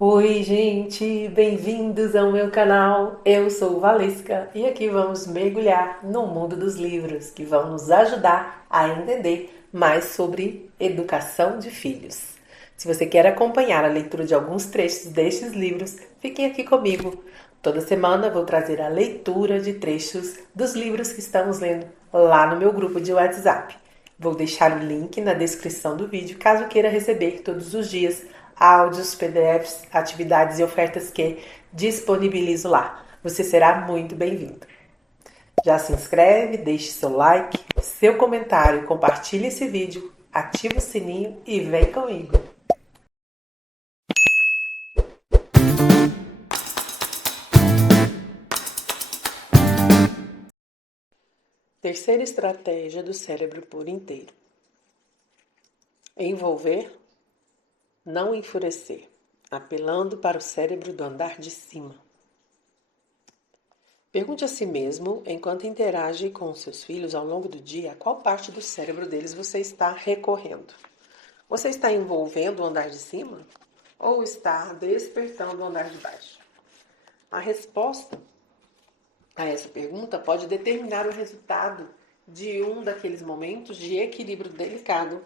Oi, gente, bem-vindos ao meu canal. Eu sou Valesca e aqui vamos mergulhar no mundo dos livros que vão nos ajudar a entender mais sobre educação de filhos. Se você quer acompanhar a leitura de alguns trechos destes livros, fiquem aqui comigo. Toda semana vou trazer a leitura de trechos dos livros que estamos lendo lá no meu grupo de WhatsApp. Vou deixar o link na descrição do vídeo caso queira receber todos os dias áudios, PDFs, atividades e ofertas que disponibilizo lá. Você será muito bem-vindo. Já se inscreve, deixe seu like, seu comentário, compartilhe esse vídeo, ative o sininho e vem comigo. Terceira estratégia do cérebro por inteiro: envolver, não enfurecer, apelando para o cérebro do andar de cima. Pergunte a si mesmo, enquanto interage com seus filhos ao longo do dia, a qual parte do cérebro deles você está recorrendo. Você está envolvendo o andar de cima ou está despertando o andar de baixo? A resposta a essa pergunta pode determinar o resultado de um daqueles momentos de equilíbrio delicado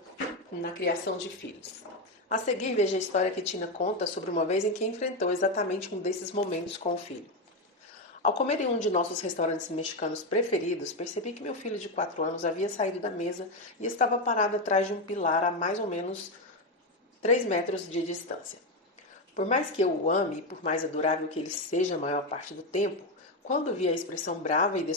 na criação de filhos. A seguir, veja a história que Tina conta sobre uma vez em que enfrentou exatamente um desses momentos com o filho. Ao comer em um de nossos restaurantes mexicanos preferidos, percebi que meu filho de 4 anos havia saído da mesa e estava parado atrás de um pilar a mais ou menos 3 metros de distância. Por mais que eu o ame e por mais adorável que ele seja a maior parte do tempo, quando vi a expressão brava e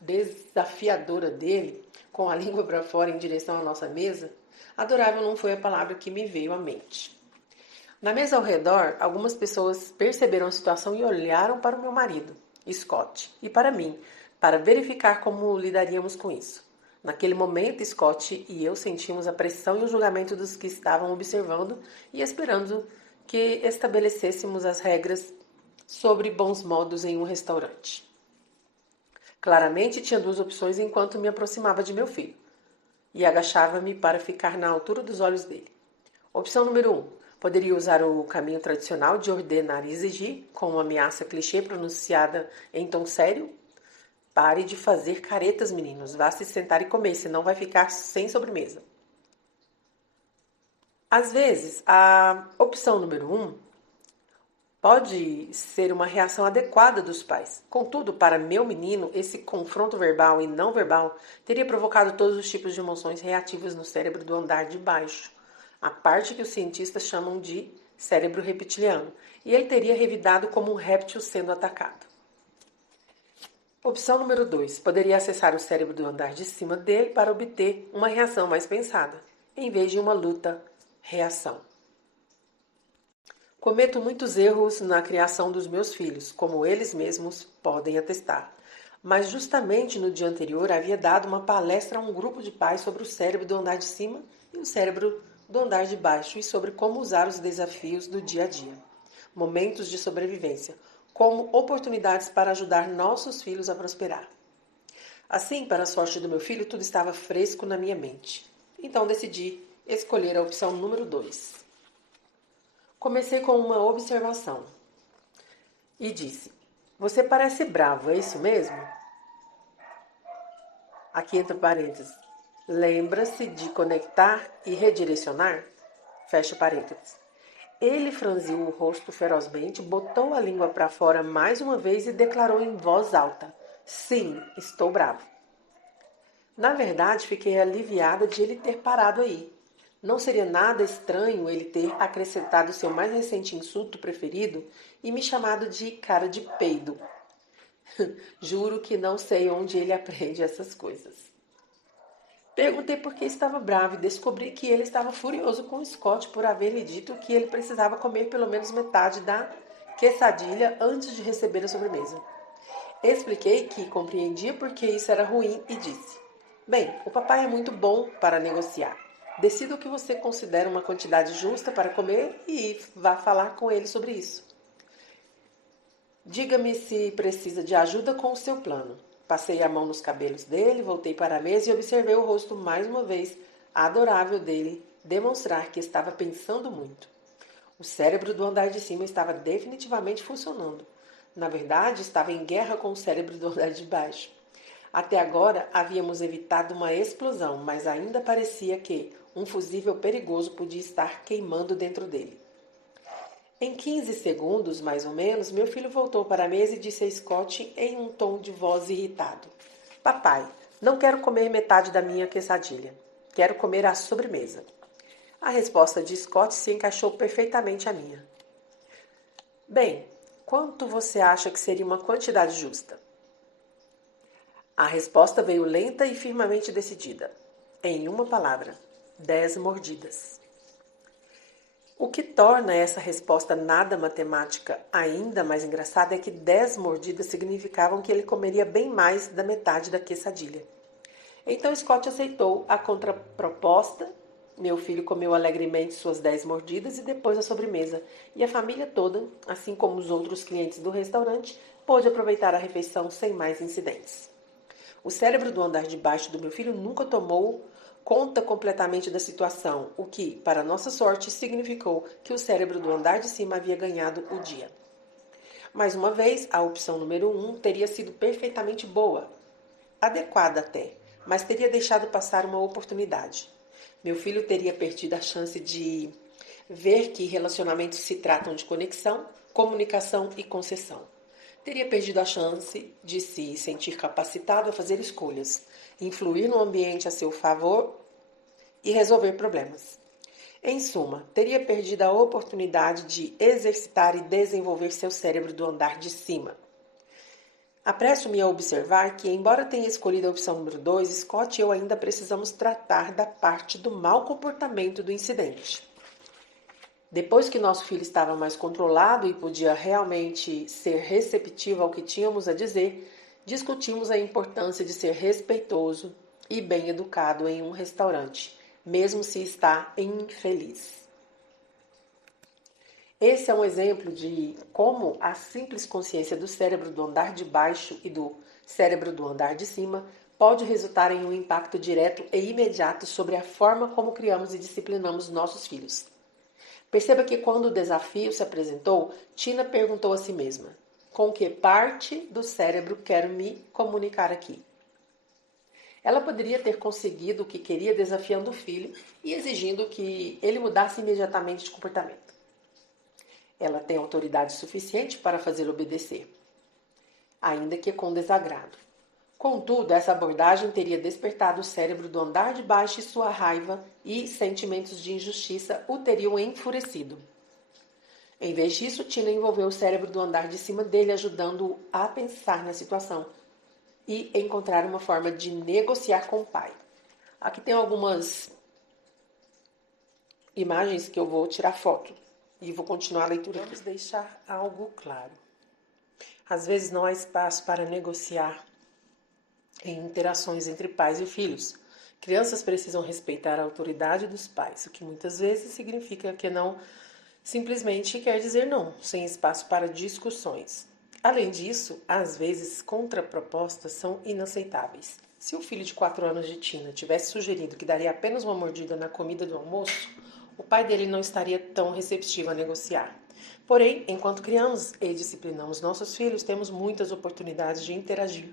desafiadora dele, com a língua para fora em direção à nossa mesa, adorável não foi a palavra que me veio à mente. Na mesa ao redor, algumas pessoas perceberam a situação e olharam para o meu marido, Scott, e para mim, para verificar como lidaríamos com isso. Naquele momento, Scott e eu sentimos a pressão e o julgamento dos que estavam observando e esperando que estabelecêssemos as regras sobre bons modos em um restaurante. Claramente tinha duas opções enquanto me aproximava de meu filho e agachava-me para ficar na altura dos olhos dele. Opção número 1. Poderia usar o caminho tradicional de ordenar e exigir, com uma ameaça clichê pronunciada em tom sério. Pare de fazer caretas, meninos. Vá se sentar e comer, senão vai ficar sem sobremesa. Às vezes, a opção número 1 pode ser uma reação adequada dos pais. Contudo, para meu menino, esse confronto verbal e não verbal teria provocado todos os tipos de emoções reativas no cérebro do andar de baixo, a parte que os cientistas chamam de cérebro reptiliano, e ele teria revidado como um réptil sendo atacado. Opção número 2. Poderia acessar o cérebro do andar de cima dele para obter uma reação mais pensada, em vez de uma luta-reação. Cometo muitos erros na criação dos meus filhos, como eles mesmos podem atestar. Mas justamente no dia anterior havia dado uma palestra a um grupo de pais sobre o cérebro do andar de cima e o cérebro do andar de baixo e sobre como usar os desafios do dia a dia. Momentos de sobrevivência, como oportunidades para ajudar nossos filhos a prosperar. Assim, para a sorte do meu filho, tudo estava fresco na minha mente. Então decidi escolher a opção número 2. Comecei com uma observação e disse: Você parece bravo, é isso mesmo? Aqui entre parênteses. Lembra-se de conectar e redirecionar? Fecha parênteses. Ele franziu o rosto ferozmente, botou a língua para fora mais uma vez e declarou em voz alta: Sim, estou bravo. Na verdade, fiquei aliviada de ele ter parado aí. Não seria nada estranho ele ter acrescentado seu mais recente insulto preferido e me chamado de cara de peido. Juro que não sei onde ele aprende essas coisas. Perguntei por que estava bravo e descobri que ele estava furioso com Scott por haver lhe dito que ele precisava comer pelo menos metade da quesadilha antes de receber a sobremesa. Expliquei que compreendia porque isso era ruim e disse: Bem, o papai é muito bom para negociar. Decida o que você considera uma quantidade justa para comer e vá falar com ele sobre isso. Diga-me se precisa de ajuda com o seu plano. Passei a mão nos cabelos dele, voltei para a mesa e observei o rosto mais uma vez adorável dele demonstrar que estava pensando muito. O cérebro do andar de cima estava definitivamente funcionando. Na verdade, estava em guerra com o cérebro do andar de baixo. Até agora havíamos evitado uma explosão, mas ainda parecia que um fusível perigoso podia estar queimando dentro dele. Em 15 segundos, mais ou menos, meu filho voltou para a mesa e disse a Scott em um tom de voz irritado: Papai, não quero comer metade da minha quesadilha. Quero comer a sobremesa. A resposta de Scott se encaixou perfeitamente à minha. Bem, quanto você acha que seria uma quantidade justa? A resposta veio lenta e firmemente decidida. Em uma palavra: 10 mordidas. O que torna essa resposta nada matemática ainda mais engraçada é que 10 mordidas significavam que ele comeria bem mais da metade da quesadilha. Então Scott aceitou a contraproposta. Meu filho comeu alegremente suas 10 mordidas e depois a sobremesa. E a família toda, assim como os outros clientes do restaurante, pôde aproveitar a refeição sem mais incidentes. O cérebro do andar de baixo do meu filho nunca tomou conta completamente da situação, o que, para nossa sorte, significou que o cérebro do andar de cima havia ganhado o dia. Mais uma vez, a opção número 1 teria sido perfeitamente boa, adequada até, mas teria deixado passar uma oportunidade. Meu filho teria perdido a chance de ver que relacionamentos se tratam de conexão, comunicação e concessão. Teria perdido a chance de se sentir capacitado a fazer escolhas, influir no ambiente a seu favor e resolver problemas. Em suma, teria perdido a oportunidade de exercitar e desenvolver seu cérebro do andar de cima. Apresso-me a observar que, embora tenha escolhido a opção número 2, Scott e eu ainda precisamos tratar da parte do mau comportamento do incidente. Depois que nosso filho estava mais controlado e podia realmente ser receptivo ao que tínhamos a dizer, discutimos a importância de ser respeitoso e bem educado em um restaurante, mesmo se está infeliz. Esse é um exemplo de como a simples consciência do cérebro do andar de baixo e do cérebro do andar de cima pode resultar em um impacto direto e imediato sobre a forma como criamos e disciplinamos nossos filhos. Perceba que quando o desafio se apresentou, Tina perguntou a si mesma: com que parte do cérebro quero me comunicar aqui? Ela poderia ter conseguido o que queria desafiando o filho e exigindo que ele mudasse imediatamente de comportamento. Ela tem autoridade suficiente para fazê-lo obedecer, ainda que com desagrado. Contudo, essa abordagem teria despertado o cérebro do andar de baixo e sua raiva e sentimentos de injustiça o teriam enfurecido. Em vez disso, Tina envolveu o cérebro do andar de cima dele, ajudando-o a pensar na situação e encontrar uma forma de negociar com o pai. Aqui tem algumas imagens que eu vou tirar foto e vou continuar a leitura. Vamos deixar algo claro. Às vezes não há espaço para negociar em interações entre pais e filhos. Crianças precisam respeitar a autoridade dos pais, o que muitas vezes significa que não simplesmente quer dizer não, sem espaço para discussões. Além disso, às vezes contrapropostas são inaceitáveis. Se o filho de 4 anos de Tina tivesse sugerido que daria apenas uma mordida na comida do almoço, o pai dele não estaria tão receptivo a negociar. Porém, enquanto criamos e disciplinamos nossos filhos, temos muitas oportunidades de interagir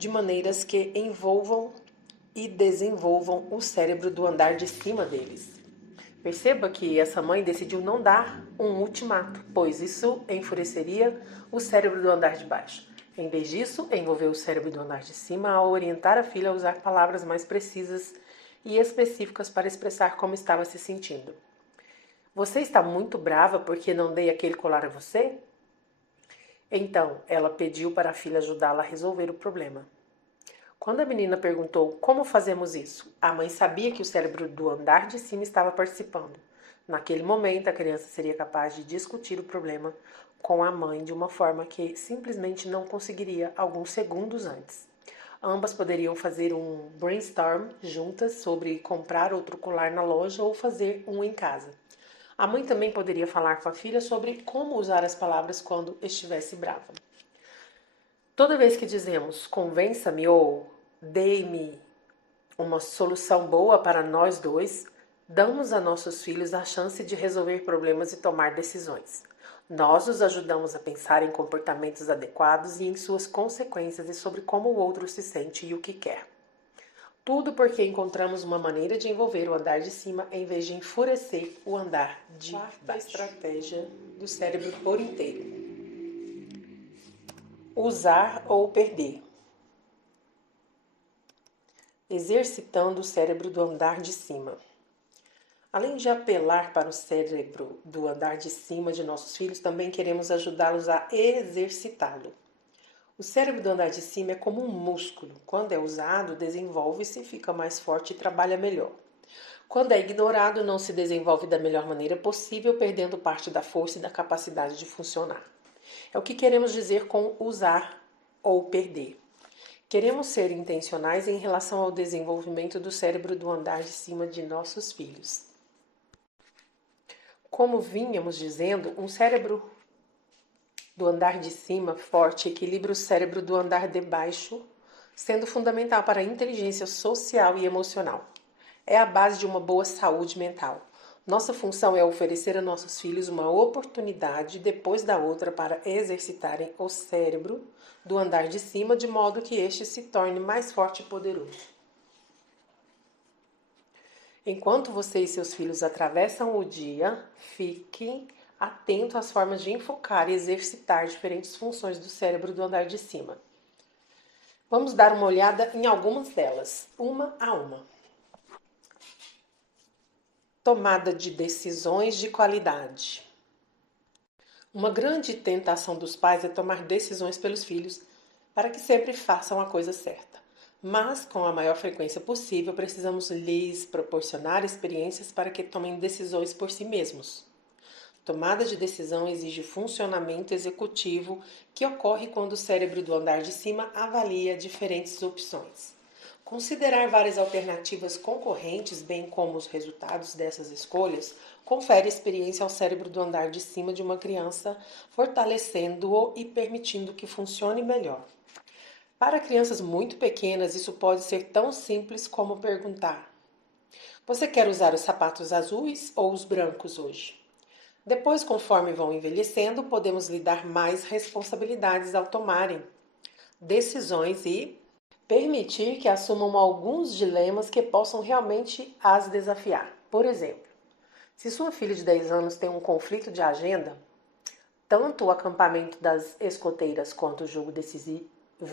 de maneiras que envolvam e desenvolvam o cérebro do andar de cima deles. Perceba que essa mãe decidiu não dar um ultimato, pois isso enfureceria o cérebro do andar de baixo. Em vez disso, envolveu o cérebro do andar de cima ao orientar a filha a usar palavras mais precisas e específicas para expressar como estava se sentindo. Você está muito brava porque não dei aquele colar a você? Então, ela pediu para a filha ajudá-la a resolver o problema. Quando a menina perguntou como fazemos isso, a mãe sabia que o cérebro do andar de cima estava participando. Naquele momento, a criança seria capaz de discutir o problema com a mãe de uma forma que simplesmente não conseguiria alguns segundos antes. Ambas poderiam fazer um brainstorm juntas sobre comprar outro colar na loja ou fazer um em casa. A mãe também poderia falar com a filha sobre como usar as palavras quando estivesse brava. Toda vez que dizemos convença-me ou dê-me uma solução boa para nós dois, Damos a nossos filhos a chance de resolver problemas e tomar decisões. Nós os ajudamos a pensar em comportamentos adequados e em suas consequências e sobre como o outro se sente e o que quer. Tudo porque encontramos uma maneira de envolver o andar de cima em vez de enfurecer o andar de baixo. Quarta estratégia do cérebro por inteiro. Usar ou perder. Exercitando o cérebro do andar de cima. Além de apelar para o cérebro do andar de cima de nossos filhos, também queremos ajudá-los a exercitá-lo. O cérebro do andar de cima é como um músculo. Quando é usado, desenvolve-se, fica mais forte e trabalha melhor. Quando é ignorado, não se desenvolve da melhor maneira possível, perdendo parte da força e da capacidade de funcionar. É o que queremos dizer com usar ou perder. Queremos ser intencionais em relação ao desenvolvimento do cérebro do andar de cima de nossos filhos. Como vínhamos dizendo, um cérebro do andar de cima forte equilibra o cérebro do andar de baixo, sendo fundamental para a inteligência social e emocional. É a base de uma boa saúde mental. Nossa função é oferecer a nossos filhos uma oportunidade depois da outra para exercitarem o cérebro do andar de cima, de modo que este se torne mais forte e poderoso. Enquanto você e seus filhos atravessam o dia, fiquem atento às formas de enfocar e exercitar diferentes funções do cérebro do andar de cima. Vamos dar uma olhada em algumas delas, uma a uma. Tomada de decisões de qualidade. Uma grande tentação dos pais é tomar decisões pelos filhos para que sempre façam a coisa certa. Mas, com a maior frequência possível, precisamos lhes proporcionar experiências para que tomem decisões por si mesmos. Tomada de decisão exige funcionamento executivo que ocorre quando o cérebro do andar de cima avalia diferentes opções. Considerar várias alternativas concorrentes, bem como os resultados dessas escolhas, confere experiência ao cérebro do andar de cima de uma criança, fortalecendo-o e permitindo que funcione melhor. Para crianças muito pequenas, isso pode ser tão simples como perguntar: você quer usar os sapatos azuis ou os brancos hoje? Depois, conforme vão envelhecendo, podemos lhe dar mais responsabilidades ao tomarem decisões e permitir que assumam alguns dilemas que possam realmente as desafiar. Por exemplo, se sua filha de 10 anos tem um conflito de agenda, tanto o acampamento das escoteiras quanto o jogo decisivo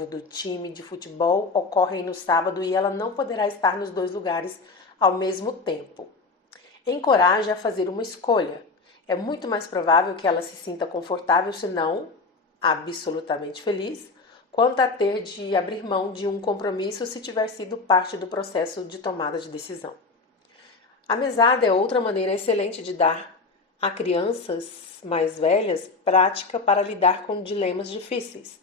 do time de futebol ocorrem no sábado e ela não poderá estar nos dois lugares ao mesmo tempo. Encoraje a fazer uma escolha. É muito mais provável que ela se sinta confortável, se não absolutamente feliz, quanto a ter de abrir mão de um compromisso se tiver sido parte do processo de tomada de decisão. A mesada é outra maneira excelente de dar a crianças mais velhas prática para lidar com dilemas difíceis.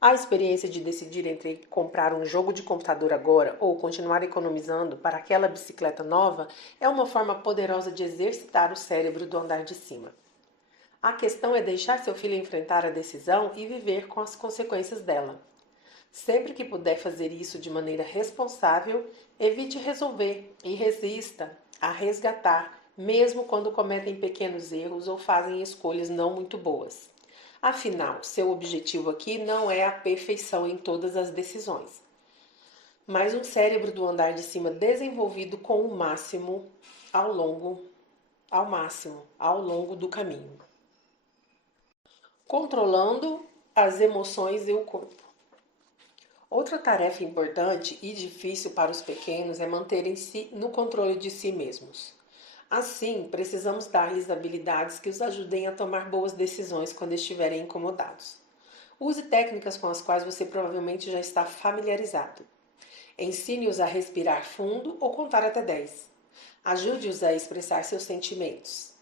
A experiência de decidir entre comprar um jogo de computador agora ou continuar economizando para aquela bicicleta nova é uma forma poderosa de exercitar o cérebro do andar de cima. A questão é deixar seu filho enfrentar a decisão e viver com as consequências dela. Sempre que puder fazer isso de maneira responsável, evite resolver e resista a resgatar, mesmo quando cometem pequenos erros ou fazem escolhas não muito boas. Afinal, seu objetivo aqui não é a perfeição em todas as decisões, mas um cérebro do andar de cima desenvolvido com o máximo ao longo do caminho. Controlando as emoções e o corpo. Outra tarefa importante e difícil para os pequenos é manterem-se no controle de si mesmos. Assim, precisamos dar-lhes habilidades que os ajudem a tomar boas decisões quando estiverem incomodados. Use técnicas com as quais você provavelmente já está familiarizado. Ensine-os a respirar fundo ou contar até 10. Ajude-os a expressar seus sentimentos.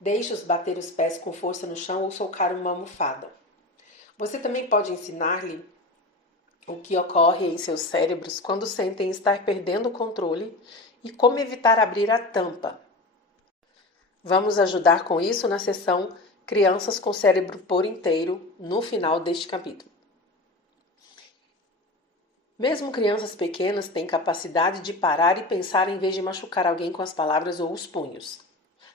Deixe-os bater os pés com força no chão ou socar uma almofada. Você também pode ensinar-lhe o que ocorre em seus cérebros quando sentem estar perdendo o controle e como evitar abrir a tampa. Vamos ajudar com isso na sessão Crianças com Cérebro por Inteiro, no final deste capítulo. Mesmo crianças pequenas têm capacidade de parar e pensar em vez de machucar alguém com as palavras ou os punhos.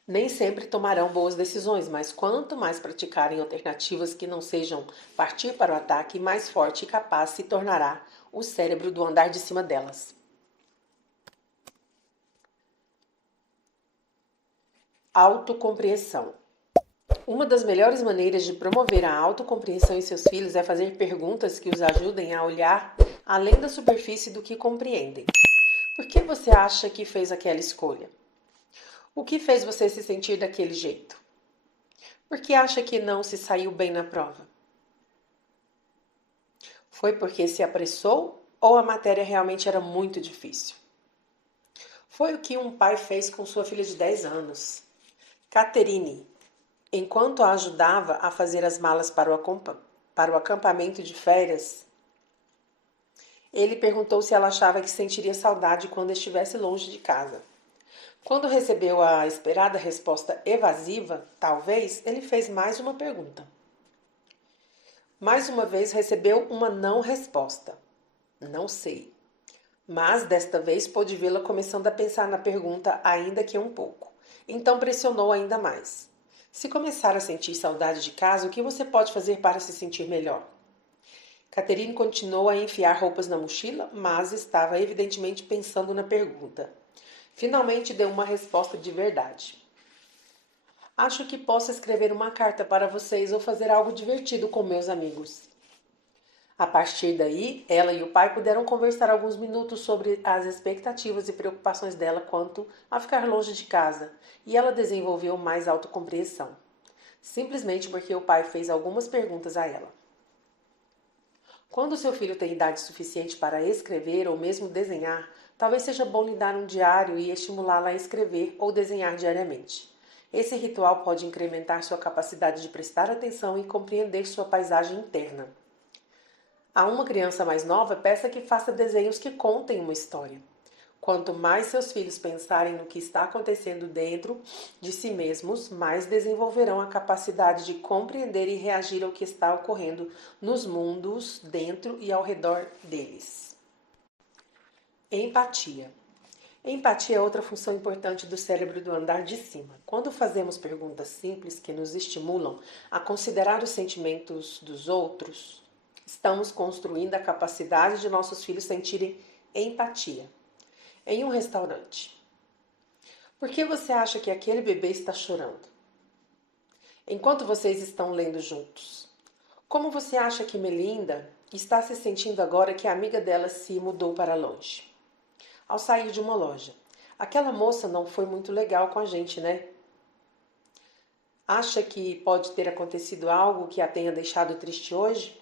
Nem sempre tomarão boas decisões, mas quanto mais praticarem alternativas que não sejam partir para o ataque, mais forte e capaz se tornará o cérebro do andar de cima delas. Autocompreensão. Uma das melhores maneiras de promover a autocompreensão em seus filhos é fazer perguntas que os ajudem a olhar além da superfície do que compreendem. Por que você acha que fez aquela escolha? O que fez você se sentir daquele jeito? Por que acha que não se saiu bem na prova? Foi porque se apressou ou a matéria realmente era muito difícil? Foi o que um pai fez com sua filha de 10 anos. Catherine, enquanto a ajudava a fazer as malas para o acampamento de férias, ele perguntou se ela achava que sentiria saudade quando estivesse longe de casa. Quando recebeu a esperada resposta evasiva, talvez, ele fez mais uma pergunta. Mais uma vez recebeu uma não resposta. Não sei. Mas desta vez pôde vê-la começando a pensar na pergunta, ainda que um pouco. Então pressionou ainda mais. Se começar a sentir saudade de casa, o que você pode fazer para se sentir melhor? Catherine continuou a enfiar roupas na mochila, mas estava evidentemente pensando na pergunta. Finalmente deu uma resposta de verdade. Acho que posso escrever uma carta para vocês ou fazer algo divertido com meus amigos. A partir daí, ela e o pai puderam conversar alguns minutos sobre as expectativas e preocupações dela quanto a ficar longe de casa, e ela desenvolveu mais autocompreensão, simplesmente porque o pai fez algumas perguntas a ela. Quando seu filho tem idade suficiente para escrever ou mesmo desenhar, talvez seja bom lhe dar um diário e estimulá-la a escrever ou desenhar diariamente. Esse ritual pode incrementar sua capacidade de prestar atenção e compreender sua paisagem interna. A uma criança mais nova, peça que faça desenhos que contem uma história. Quanto mais seus filhos pensarem no que está acontecendo dentro de si mesmos, mais desenvolverão a capacidade de compreender e reagir ao que está ocorrendo nos mundos dentro e ao redor deles. Empatia. Empatia é outra função importante do cérebro do andar de cima. Quando fazemos perguntas simples que nos estimulam a considerar os sentimentos dos outros, estamos construindo a capacidade de nossos filhos sentirem empatia. Em um restaurante. Por que você acha que aquele bebê está chorando? Enquanto vocês estão lendo juntos. Como você acha que Melinda está se sentindo agora que a amiga dela se mudou para longe? Ao sair de uma loja. Aquela moça não foi muito legal com a gente, né? Acha que pode ter acontecido algo que a tenha deixado triste hoje?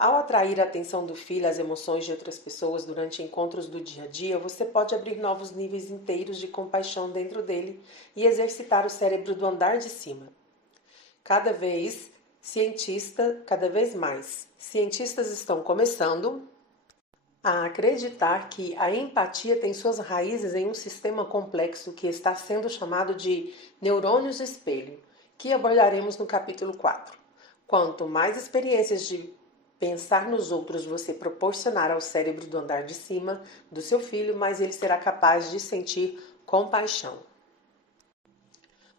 Ao atrair a atenção do filho às emoções de outras pessoas durante encontros do dia a dia, você pode abrir novos níveis inteiros de compaixão dentro dele e exercitar o cérebro do andar de cima. Cada vez mais, cientistas estão começando a acreditar que a empatia tem suas raízes em um sistema complexo que está sendo chamado de neurônios espelho, que abordaremos no capítulo 4. Quanto mais experiências de pensar nos outros você proporcionar ao cérebro do andar de cima do seu filho, mais ele será capaz de sentir compaixão.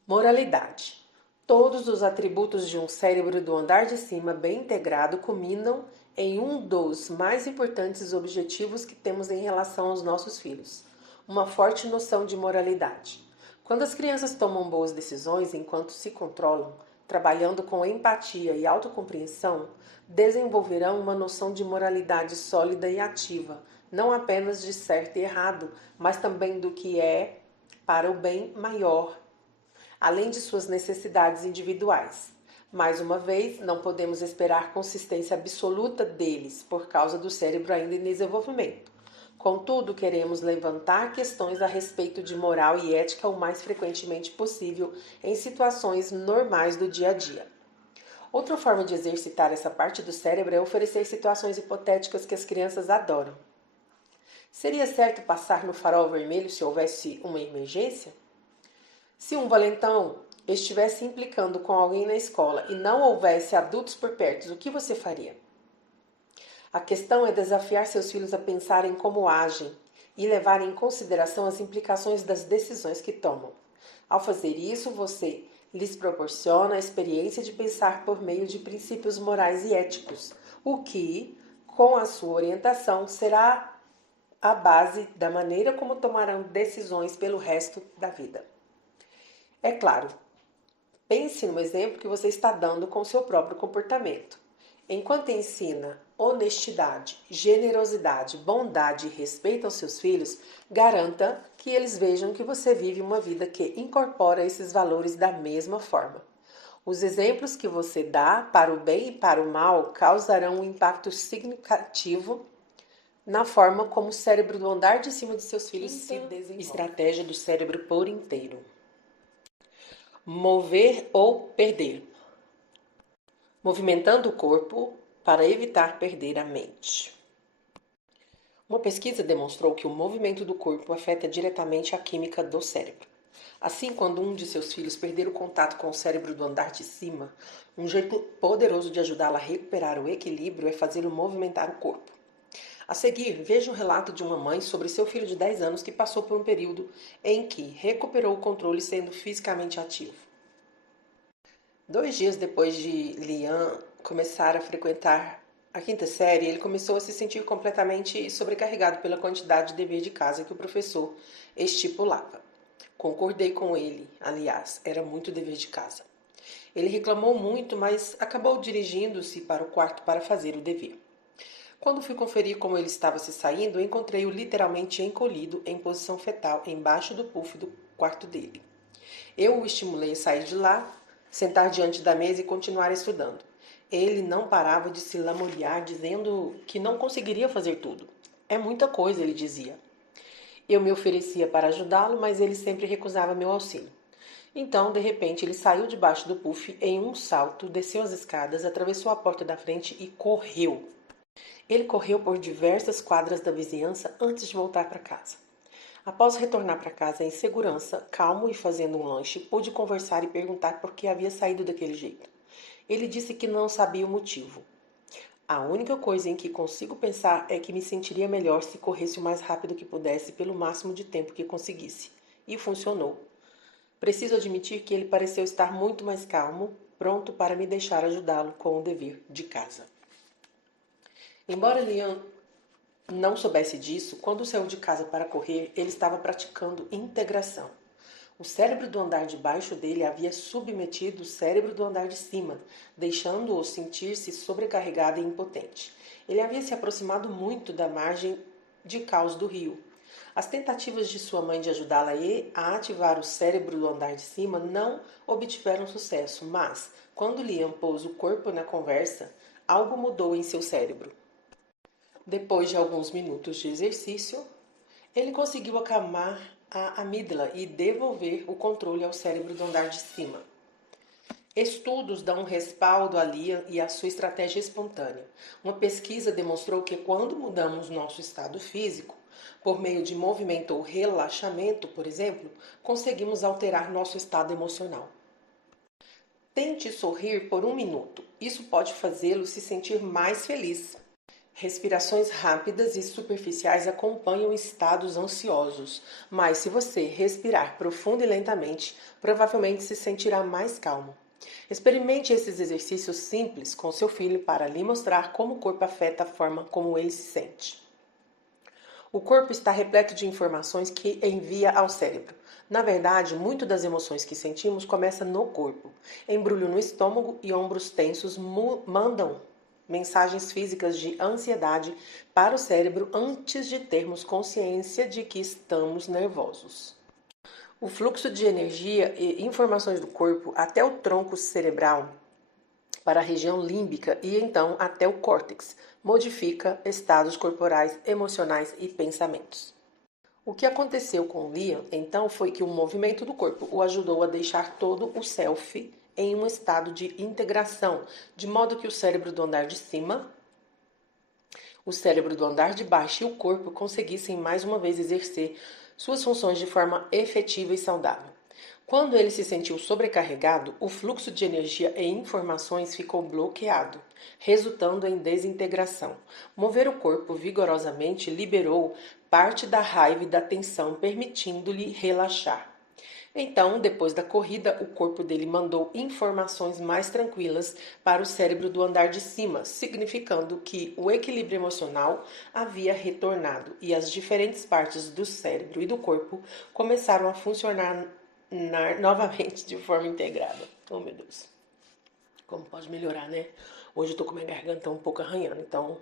Moralidade. Todos os atributos de um cérebro do andar de cima bem integrado culminam em um dos mais importantes objetivos que temos em relação aos nossos filhos: uma forte noção de moralidade. Quando as crianças tomam boas decisões enquanto se controlam, trabalhando com empatia e autocompreensão, desenvolverão uma noção de moralidade sólida e ativa, não apenas de certo e errado, mas também do que é para o bem maior, além de suas necessidades individuais. Mais uma vez, não podemos esperar consistência absoluta deles, por causa do cérebro ainda em desenvolvimento. Contudo, queremos levantar questões a respeito de moral e ética o mais frequentemente possível em situações normais do dia a dia. Outra forma de exercitar essa parte do cérebro é oferecer situações hipotéticas que as crianças adoram. Seria certo passar no farol vermelho se houvesse uma emergência? Se um valentão estivesse implicando com alguém na escola e não houvesse adultos por perto, o que você faria? A questão é desafiar seus filhos a pensarem como agem e levarem em consideração as implicações das decisões que tomam. Ao fazer isso, você lhes proporciona a experiência de pensar por meio de princípios morais e éticos, o que, com a sua orientação, será a base da maneira como tomarão decisões pelo resto da vida. É claro, pense no exemplo que você está dando com seu próprio comportamento. Enquanto ensina honestidade, generosidade, bondade e respeito aos seus filhos, garanta que eles vejam que você vive uma vida que incorpora esses valores da mesma forma. Os exemplos que você dá para o bem e para o mal causarão um impacto significativo na forma como o cérebro do andar de cima de seus filhos se desenvolve. Estratégia do cérebro por inteiro. Mover ou perder. Movimentando o corpo para evitar perder a mente. Uma pesquisa demonstrou que o movimento do corpo afeta diretamente a química do cérebro. Assim, quando um de seus filhos perder o contato com o cérebro do andar de cima, um jeito poderoso de ajudá-lo a recuperar o equilíbrio é fazê-lo movimentar o corpo. A seguir, veja um relato de uma mãe sobre seu filho de 10 anos que passou por um período em que recuperou o controle sendo fisicamente ativo. 2 dias depois de Liam começar a frequentar a 5ª série, ele começou a se sentir completamente sobrecarregado pela quantidade de dever de casa que o professor estipulava. Concordei com ele, aliás, era muito dever de casa. Ele reclamou muito, mas acabou dirigindo-se para o quarto para fazer o dever. Quando fui conferir como ele estava se saindo, encontrei-o literalmente encolhido em posição fetal embaixo do puff do quarto dele. Eu o estimulei a sair de lá, sentar diante da mesa e continuar estudando. Ele não parava de se lamuriar, dizendo que não conseguiria fazer tudo. É muita coisa, ele dizia. Eu me oferecia para ajudá-lo, mas ele sempre recusava meu auxílio. Então, de repente, ele saiu debaixo do puff em um salto, desceu as escadas, atravessou a porta da frente e correu. Ele correu por diversas quadras da vizinhança antes de voltar para casa. Após retornar para casa em segurança, calmo e fazendo um lanche, pude conversar e perguntar por que havia saído daquele jeito. Ele disse que não sabia o motivo. A única coisa em que consigo pensar é que me sentiria melhor se corresse o mais rápido que pudesse pelo máximo de tempo que conseguisse. E funcionou. Preciso admitir que ele pareceu estar muito mais calmo, pronto para me deixar ajudá-lo com o dever de casa. Embora Liam não soubesse disso, quando saiu de casa para correr, ele estava praticando integração. O cérebro do andar de baixo dele havia submetido o cérebro do andar de cima, deixando-o sentir-se sobrecarregado e impotente. Ele havia se aproximado muito da margem de caos do rio. As tentativas de sua mãe de ajudá-la a ativar o cérebro do andar de cima não obtiveram sucesso, mas, quando Liam pôs o corpo na conversa, algo mudou em seu cérebro. Depois de alguns minutos de exercício, ele conseguiu acalmar a amígdala e devolver o controle ao cérebro do andar de cima. Estudos dão um respaldo a Liam e à sua estratégia espontânea. Uma pesquisa demonstrou que quando mudamos nosso estado físico, por meio de movimento ou relaxamento, por exemplo, conseguimos alterar nosso estado emocional. Tente sorrir por 1 minuto. Isso pode fazê-lo se sentir mais feliz. Respirações rápidas e superficiais acompanham estados ansiosos, mas se você respirar profundo e lentamente, provavelmente se sentirá mais calmo. Experimente esses exercícios simples com seu filho para lhe mostrar como o corpo afeta a forma como ele se sente. O corpo está repleto de informações que envia ao cérebro. Na verdade, muito das emoções que sentimos começa no corpo. Embrulho no estômago e ombros tensos mandam mensagens físicas de ansiedade para o cérebro antes de termos consciência de que estamos nervosos. O fluxo de energia e informações do corpo até o tronco cerebral para a região límbica e então até o córtex modifica estados corporais, emocionais e pensamentos. O que aconteceu com Liam, então, foi que o movimento do corpo o ajudou a deixar todo o self em um estado de integração, de modo que o cérebro do andar de cima, o cérebro do andar de baixo e o corpo conseguissem mais uma vez exercer suas funções de forma efetiva e saudável. Quando ele se sentiu sobrecarregado, o fluxo de energia e informações ficou bloqueado, resultando em desintegração. Mover o corpo vigorosamente liberou parte da raiva e da tensão, permitindo-lhe relaxar. Então, depois da corrida, o corpo dele mandou informações mais tranquilas para o cérebro do andar de cima, significando que o equilíbrio emocional havia retornado e as diferentes partes do cérebro e do corpo começaram a funcionar novamente de forma integrada. Oh, meu Deus. Como pode melhorar, né? Hoje eu tô com minha garganta um pouco arranhando, então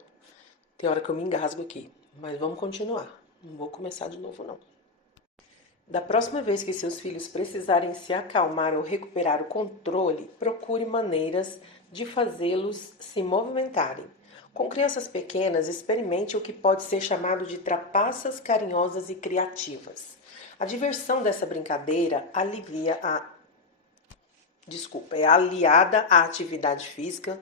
tem hora que eu me engasgo aqui. Mas vamos continuar. Não vou começar de novo, não. Da próxima vez que seus filhos precisarem se acalmar ou recuperar o controle, procure maneiras de fazê-los se movimentarem. Com crianças pequenas, experimente o que pode ser chamado de trapaças carinhosas e criativas. A diversão dessa brincadeira é aliada à atividade física,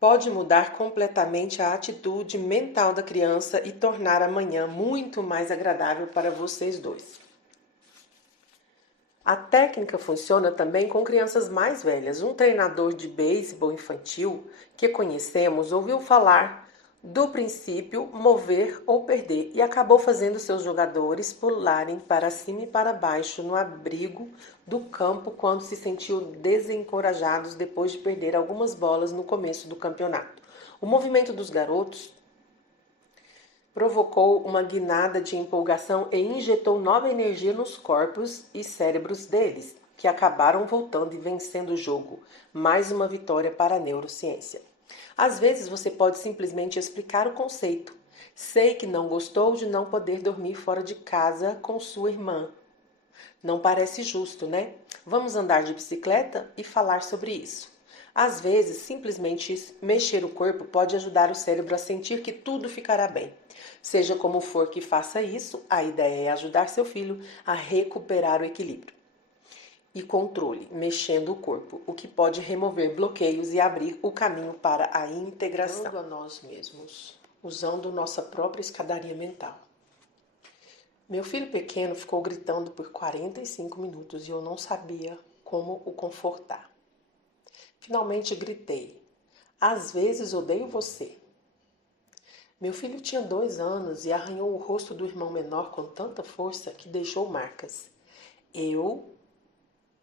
pode mudar completamente a atitude mental da criança e tornar a manhã muito mais agradável para vocês dois. A técnica funciona também com crianças mais velhas. Um treinador de beisebol infantil que conhecemos ouviu falar do princípio mover ou perder e acabou fazendo seus jogadores pularem para cima e para baixo no abrigo do campo quando se sentiu desencorajados depois de perder algumas bolas no começo do campeonato. O movimento dos garotos provocou uma guinada de empolgação e injetou nova energia nos corpos e cérebros deles, que acabaram voltando e vencendo o jogo. Mais uma vitória para a neurociência. Às vezes você pode simplesmente explicar o conceito. Sei que não gostou de não poder dormir fora de casa com sua irmã. Não parece justo, né? Vamos andar de bicicleta e falar sobre isso. Às vezes, simplesmente mexer o corpo pode ajudar o cérebro a sentir que tudo ficará bem. Seja como for que faça isso, a ideia é ajudar seu filho a recuperar o equilíbrio e controle, mexendo o corpo, o que pode remover bloqueios e abrir o caminho para a integração. Usando a nós mesmos, usando nossa própria escadaria mental. Meu filho pequeno ficou gritando por 45 minutos e eu não sabia como o confortar. Finalmente gritei: às vezes odeio você. Meu filho tinha 2 anos e arranhou o rosto do irmão menor com tanta força que deixou marcas. Eu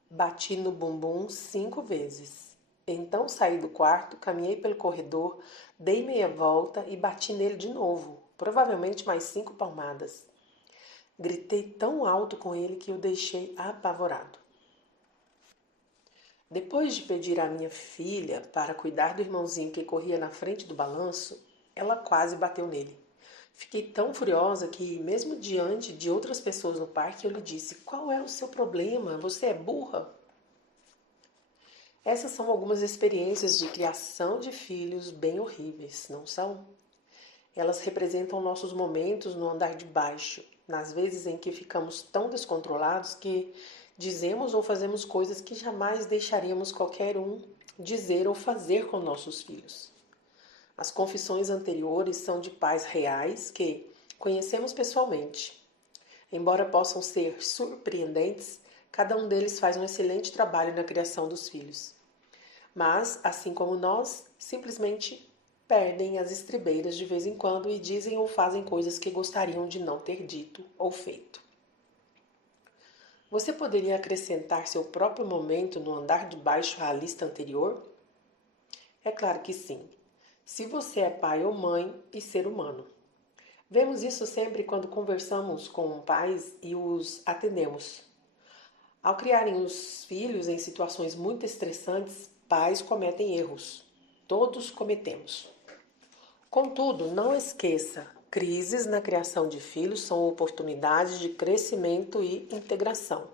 bati no bumbum 5 vezes. Então saí do quarto, caminhei pelo corredor, dei meia volta e bati nele de novo, provavelmente mais 5 palmadas. Gritei tão alto com ele que o deixei apavorado. Depois de pedir à minha filha para cuidar do irmãozinho que corria na frente do balanço, ela quase bateu nele. Fiquei tão furiosa que, mesmo diante de outras pessoas no parque, eu lhe disse: qual é o seu problema? Você é burra? Essas são algumas experiências de criação de filhos bem horríveis, não são? Elas representam nossos momentos no andar de baixo, nas vezes em que ficamos tão descontrolados que dizemos ou fazemos coisas que jamais deixaríamos qualquer um dizer ou fazer com nossos filhos. As confissões anteriores são de pais reais que conhecemos pessoalmente. Embora possam ser surpreendentes, cada um deles faz um excelente trabalho na criação dos filhos. Mas, assim como nós, simplesmente perdem as estribeiras de vez em quando e dizem ou fazem coisas que gostariam de não ter dito ou feito. Você poderia acrescentar seu próprio momento no andar de baixo à lista anterior? É claro que sim, se você é pai ou mãe e ser humano. Vemos isso sempre quando conversamos com pais e os atendemos. Ao criarem os filhos em situações muito estressantes, pais cometem erros. Todos cometemos. Contudo, não esqueça, crises na criação de filhos são oportunidades de crescimento e integração.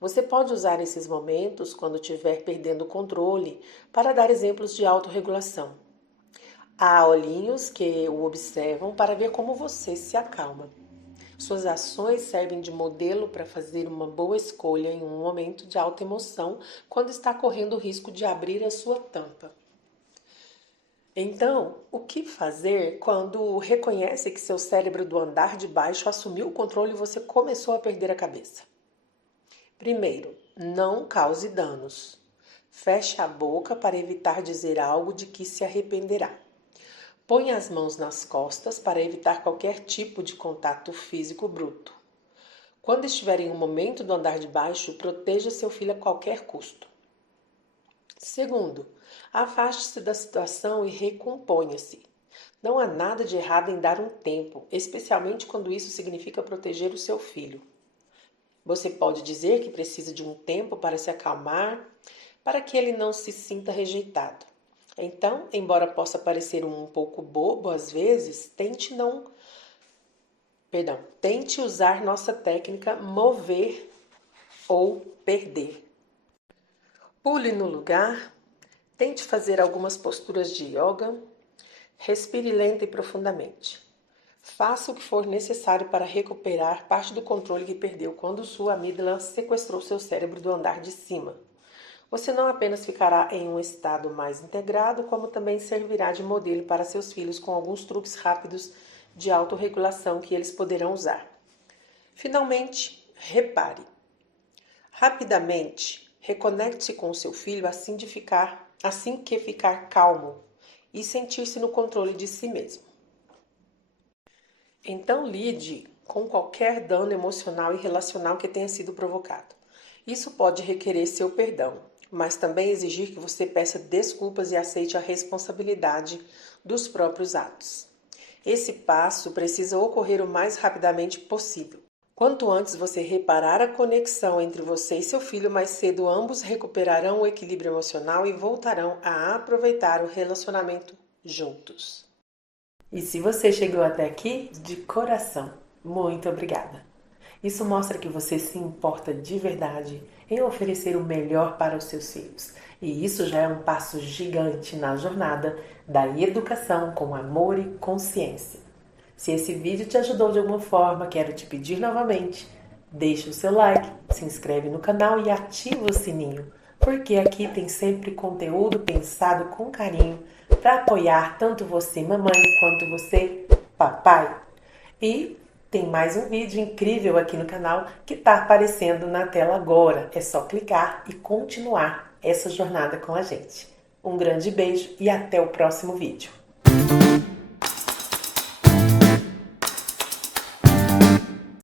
Você pode usar esses momentos, quando estiver perdendo o controle, para dar exemplos de autorregulação. Há olhinhos que o observam para ver como você se acalma. Suas ações servem de modelo para fazer uma boa escolha em um momento de alta emoção, quando está correndo o risco de abrir a sua tampa. Então, o que fazer quando reconhece que seu cérebro do andar de baixo assumiu o controle e você começou a perder a cabeça? Primeiro, não cause danos. Feche a boca para evitar dizer algo de que se arrependerá. Ponha as mãos nas costas para evitar qualquer tipo de contato físico bruto. Quando estiver em um momento do andar de baixo, proteja seu filho a qualquer custo. Segundo, afaste-se da situação e recomponha-se. Não há nada de errado em dar um tempo, especialmente quando isso significa proteger o seu filho. Você pode dizer que precisa de um tempo para se acalmar, para que ele não se sinta rejeitado. Então, embora possa parecer um pouco bobo às vezes, tente usar nossa técnica mover ou perder. Pule no lugar, tente fazer algumas posturas de yoga, respire lenta e profundamente. Faça o que for necessário para recuperar parte do controle que perdeu quando sua amígdala sequestrou seu cérebro do andar de cima. Você não apenas ficará em um estado mais integrado, como também servirá de modelo para seus filhos com alguns truques rápidos de autorregulação que eles poderão usar. Finalmente, repare. Rapidamente, reconecte-se com seu filho assim que ficar calmo e sentir-se no controle de si mesmo. Então lide com qualquer dano emocional e relacional que tenha sido provocado. Isso pode requerer seu perdão, mas também exigir que você peça desculpas e aceite a responsabilidade dos próprios atos. Esse passo precisa ocorrer o mais rapidamente possível. Quanto antes você reparar a conexão entre você e seu filho, mais cedo ambos recuperarão o equilíbrio emocional e voltarão a aproveitar o relacionamento juntos. E se você chegou até aqui, de coração, muito obrigada. Isso mostra que você se importa de verdade em oferecer o melhor para os seus filhos. E isso já é um passo gigante na jornada da educação com amor e consciência. Se esse vídeo te ajudou de alguma forma, quero te pedir novamente, deixa o seu like, se inscreve no canal e ativa o sininho, porque aqui tem sempre conteúdo pensado com carinho para apoiar tanto você, mamãe, quanto você, papai. E tem mais um vídeo incrível aqui no canal que está aparecendo na tela agora. É só clicar e continuar essa jornada com a gente. Um grande beijo e até o próximo vídeo.